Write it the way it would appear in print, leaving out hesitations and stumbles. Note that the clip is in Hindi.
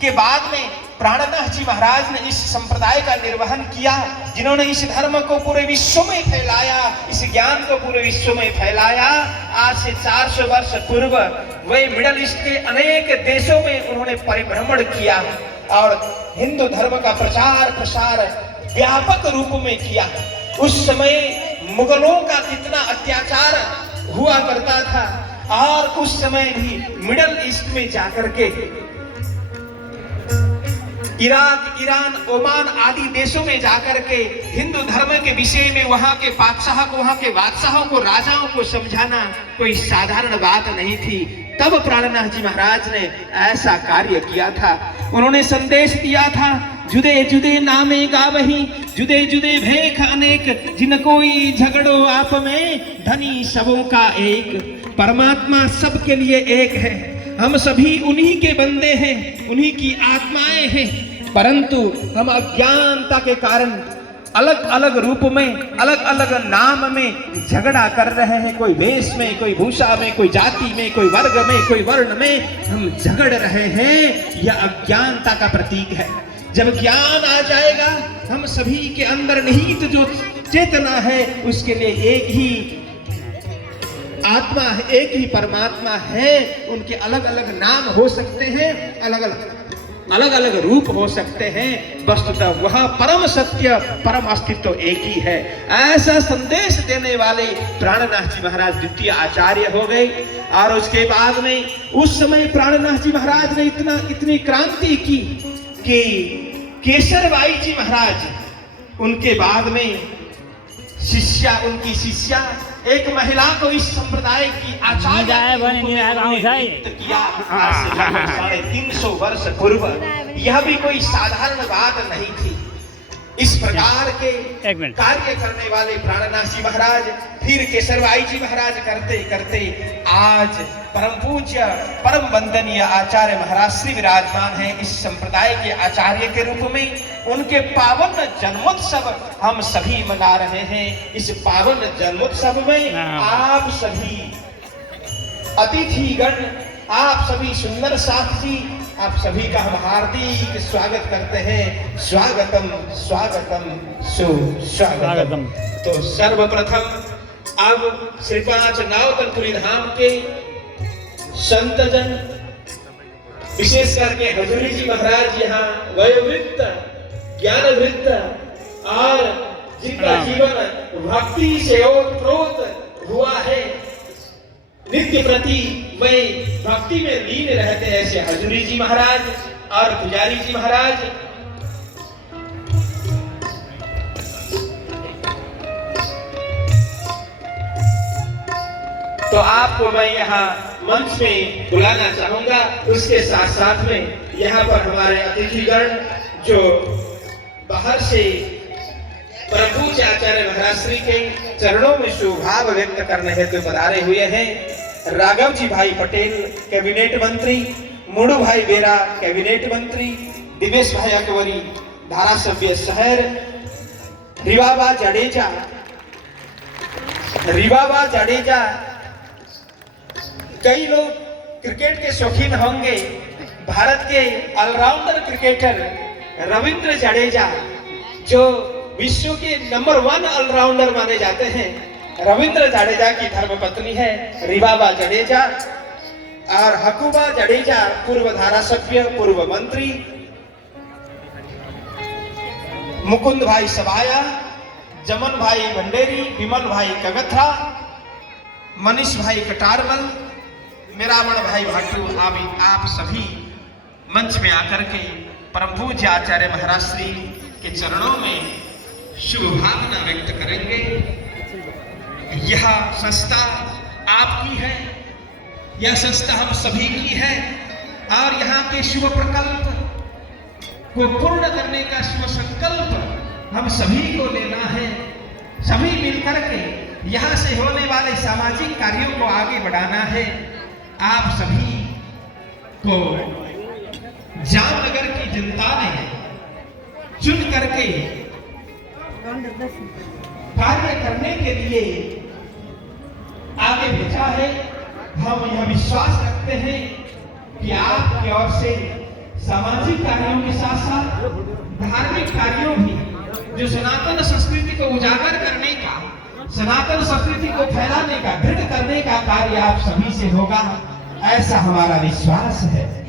के बाद में प्राणनाथ जी महाराज ने इस संप्रदाय का निर्वहन किया, जिन्होंने इस धर्म को पूरे विश्व में फैलाया, इस ज्ञान को पूरे विश्व में फैलाया। आज से 400 वर्ष पूर्व वे मिडल ईस्ट के अनेक देशों में उन्होंने परिभ्रमण किया और हिंदू धर्म का प्रचार प्रसार व्यापक रूप में किया। उस समय मुगलों का कितना अत्याचार हुआ करता था और उस समय भी मिडल ईस्ट में जाकर के इराक, ईरान, ओमान आदि देशों में जाकर के हिंदू धर्म के विषय में वहां के बादशाह को, वहां के बादशाहों को, राजाओं को समझाना कोई साधारण बात नहीं थी। तब प्राणनाथ जी महाराज ने ऐसा कार्य किया था। उन्होंने संदेश दिया था, जुदे जुदे नामे गावही, जुदे जुदे भेख अनेक, जिन कोई झगड़ो आप में, धनी सबों का एक, परमात्मा सबके लिए एक है, हम सभी उन्हीं के बंदे हैं, उन्हीं की आत्माएं हैं, परंतु हम अज्ञानता के कारण अलग अलग रूप में, अलग अलग नाम में झगड़ा कर रहे हैं। कोई वेश में, कोई भूषा में, कोई जाति में, कोई वर्ग में, कोई वर्ण में हम झगड़ रहे हैं। यह अज्ञानता का प्रतीक है। जब ज्ञान आ जाएगा, हम सभी के अंदर निहित जो चेतना है उसके लिए एक ही आत्मा है, एक ही परमात्मा है। उनके अलग अलग नाम हो सकते हैं, अलग अलग रूप हो सकते हैं, वस्तुतः वह परम सत्य, परम अस्तित्व एक ही है। ऐसा संदेश देने वाले प्राणनाथ जी महाराज द्वितीय आचार्य हो गए। और उसके बाद में उस समय प्राणनाथ जी महाराज ने इतनी क्रांति की कि केसरबाई जी महाराज, उनके बाद में उनकी शिष्या एक महिला को इस संप्रदाय की आचार्य किया 350 वर्ष पूर्व। यह भी कोई साधारण बात नहीं थी। इस प्रकार के कार्य करने वाले प्राणनाथ जी महाराज, फिर केसरबाई जी महाराज करते करते आज परम पूज्य, परम वंदनीय आचार्य महाराज श्री विराजमान हैं इस संप्रदाय के आचार्य के रूप में। उनके पावन जन्मोत्सव हम सभी मना रहे हैं। इस पावन जन्मोत्सव में आप सभी अतिथिगण, आप सभी सुंदर साथी, आप सभी का हम हार्दिक स्वागत करते हैं। स्वागतम स्वागतम सुस्वागतम। तो सर्वप्रथम अब श्री पांच नावतनपुरी धाम के संतजन, विशेष करके हजूरी जी महाराज यहाँ वयोवृत्त, ज्ञानवृत्त और जिनका जीवन भक्ति से ओतप्रोत हुआ है, नित्य प्रति में भक्ति में लीन रहते हैं, ऐसे हजूरी जी महाराज और पुजारी जी महाराज। तो आपको मैं यहाँ मंच में बुलाना चाहूंगा। उसके साथ साथ में यहाँ पर हमारे अतिथिगण जो बाहर से परम पूज्य आचार्य महाराज श्री के चरणों में शुभाव व्यक्त करने हेतु पधारे हुए हैं। राघव जी भाई पटेल कैबिनेट मंत्री, मुड़ू भाई बेरा कैबिनेट मंत्री, दिवेश भाई अकबरी धारासभ्य शहर, रिवाबा जडेजा। कई लोग क्रिकेट के शौकीन होंगे। भारत के ऑलराउंडर क्रिकेटर रविंद्र जडेजा, जो विश्व के नंबर 1 ऑलराउंडर माने जाते हैं, रविंद्र जडेजा की धर्मपत्नी है रिवाबा जडेजा। और हकूबा जडेजा पूर्व धारासभ्य, पूर्व मंत्री, मुकुंद भाई सबाया, जमन भाई भंडेरी, विमल भाई कगथरा, मनीष भाई कटारमल, मेरावण भाई भाटू, आप सभी मंच में आकर के परम पूज्य आचार्य महाराज श्री के चरणों में शुभ भावना व्यक्त करेंगे। यह संस्था आपकी है, यह संस्था हम सभी की है और यहाँ के शुभ प्रकल्प को पूर्ण करने का शुभ संकल्प हम सभी को लेना है। सभी मिलकर के यहाँ से होने वाले सामाजिक कार्यों को आगे बढ़ाना है। आप सभी को जामनगर की जनता ने चुन करके कार्य करने के लिए आगे भेजा है। हम यह विश्वास रखते हैं कि आपकी ओर से सामाजिक कार्यों के साथ साथ धार्मिक कार्यों भी, जो सनातन संस्कृति को उजागर करने का, सनातन संस्कृति को फैलाने का, दृढ़ करने का कार्य आप सभी से होगा, ऐसा हमारा विश्वास है।